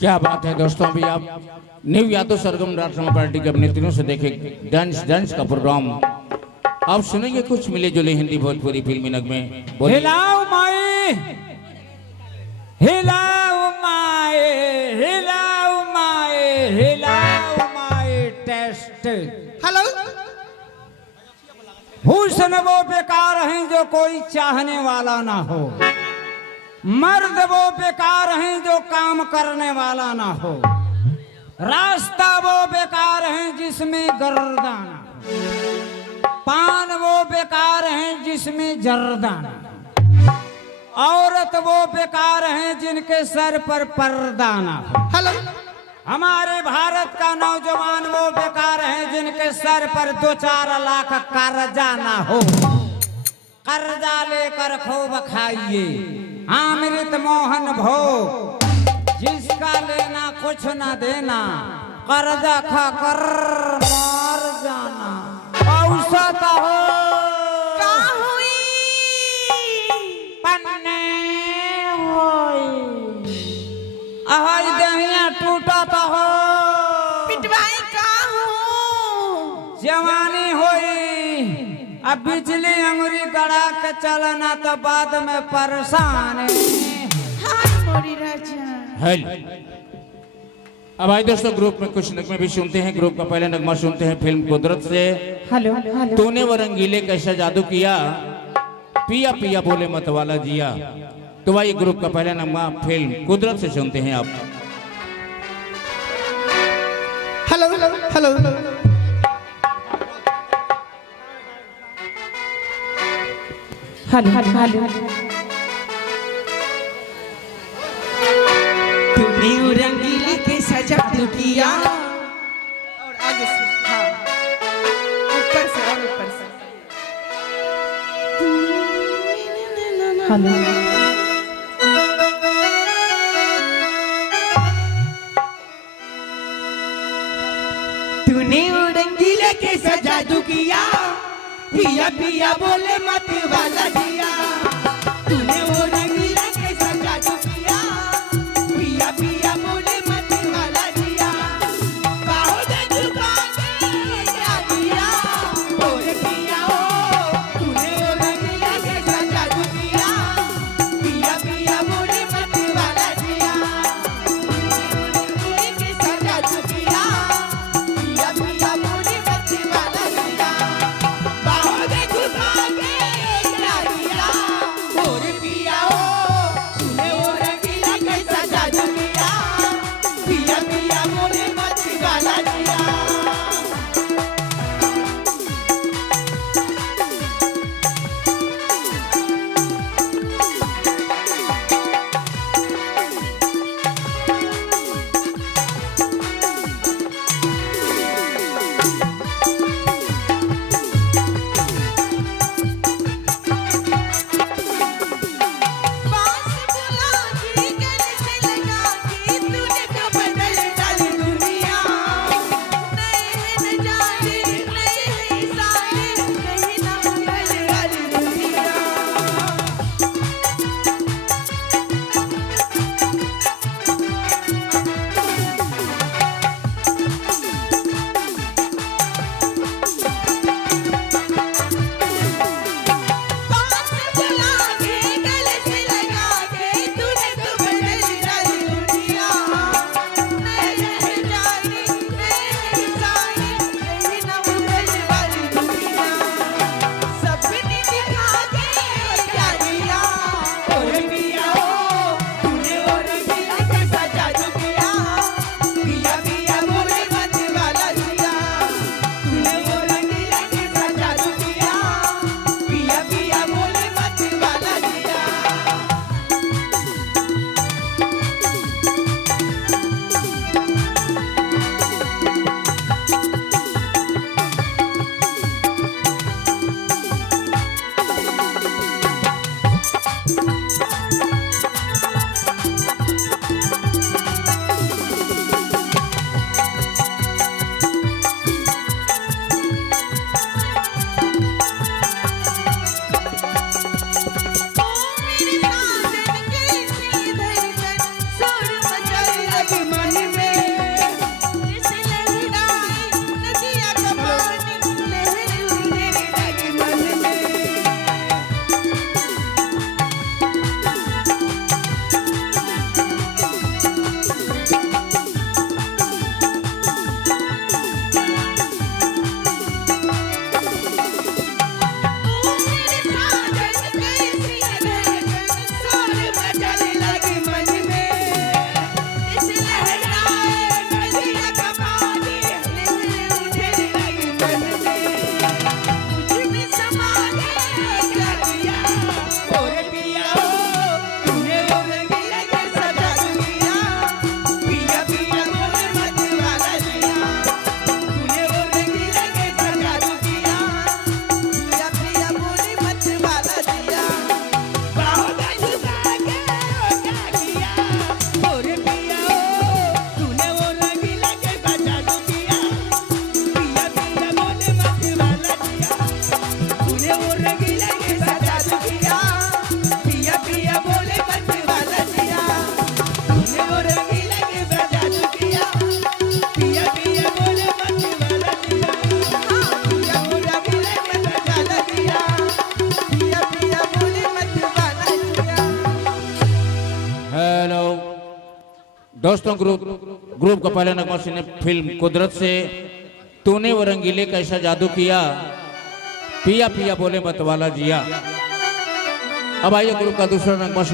क्या बात है दोस्तों, अभी आप न्यू यादव सरगम राष्ट्रमा पार्टी के अभिनेत्रियों से देखे डांस का प्रोग्राम आप सुनेंगे। कुछ मिले जुले हिंदी भोजपुरी फिल्मी नगमे। हिलाओ माए, हिलाओ माए, हिलाओ माए, हिलाओ माए। टेस्ट। हेलो। हुस्न वो बेकार हैं जो कोई चाहने वाला ना हो, मर्द वो बेकार हैं जो काम करने वाला ना हो, रास्ता वो बेकार हैं जिसमें गर्दाना, पान वो बेकार हैं जिसमें जर्दाना, औरत वो बेकार हैं जिनके सर पर पर्दा ना हो। हेलो। हमारे भारत का नौजवान वो बेकार हैं जिनके सर पर 2-4 लाख कर्जा ना हो। कर्जा लेकर खूब खाइए अमृत मोहन भोग, जिसका लेना कुछ ना देना, कर्जा खाकर मर जाना। औसत हो पन्ने होई, अहाई दहिया टूटत हो, पिटवाई का हो, जवानी होई, अब बिजली अंगुरी गड़ा के चलना तो बाद में परेशान है। अब आइए दोस्तों, ग्रुप में कुछ नगमे भी सुनते हैं। ग्रुप का पहले नगमा सुनते हैं फिल्म कुदरत से। हेलो। तूने वो रंगीले कैसा जादू किया, पिया पिया बोले मत वाला जिया। तो आइए ग्रुप का पहला नगमा फिल्म कुदरत से सुनते हैं आप। Hello hello hello. तूने रंगीले के सजा किया, और आगे से, हाँ, ऊपर से और ऊपर से। तूने रंगीले के सजा किया, पिया पिया बोले मत वाला जिया। तूने वो रंगीले के सजा किया, पिया पिया बोले मत वाला जिया। बाहों से झुका के आ दिया, बोले पिया ओ। तूने वो रंगीले के सजा किया, पिया पिया बोले मत वाला जिया। रंगीले के सजा किया, पिया पिया बोले मत वाला जिया। बाहों से झुका के दोस्तों ग्रुप का पहला नगमा सुने फिल्म कुदरत से तूने वो रंगीले कैसा जादू किया, पिया पिया बोले मतवाला जिया। अब आइए ग्रुप का दूसरा नगमा